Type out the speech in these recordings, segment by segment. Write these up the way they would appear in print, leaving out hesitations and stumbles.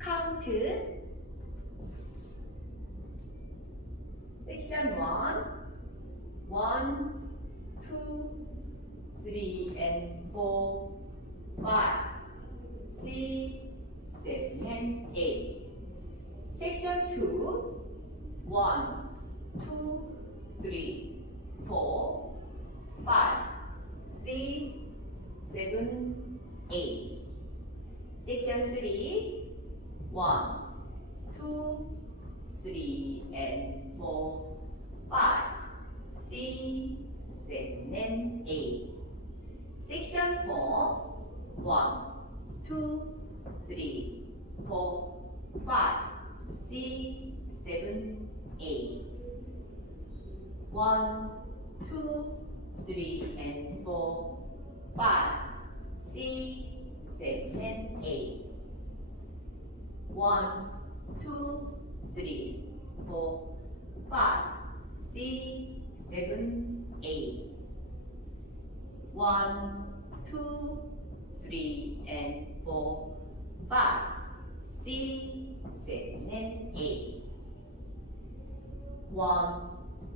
count section 1 1 2 3 and 4 5 6 7 and 8 section 2 1 2 3 4 5 6 7 8 section 3 1 2 3 and 4 5 6 7 and 8 section 4 1 2 3 4 5 6 7 8 1 2 3 and 4 5 6 7 and 8 1 2 3 4 5 6 7 8 1 2 3 and 4 5 6 7 and 8 1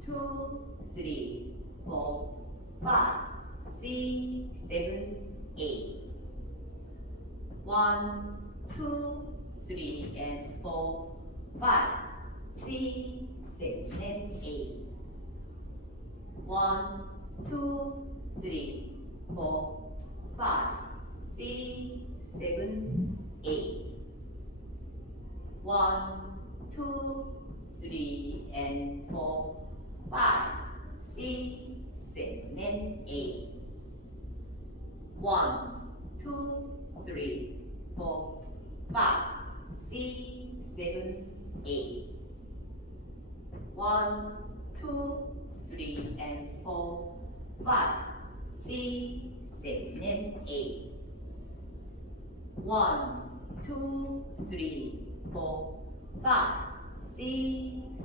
2 3 4 5 6 7 8 1 2 3 and 4 5 6 7 and 8 1 2 3 4 5 6 7 8 1 2 3 and 4 5 6 7 and 8 1 2 3 4 5 6 7 8 1 2 3 and 4 5 6 7 and 8 1 2 3 4 5 6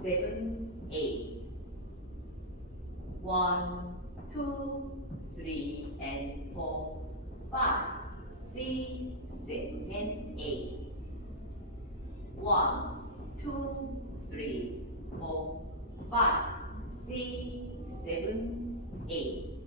7 8 1 2 3 and 4 5 6 7 and 8 1 2 3 4 5 6 7 8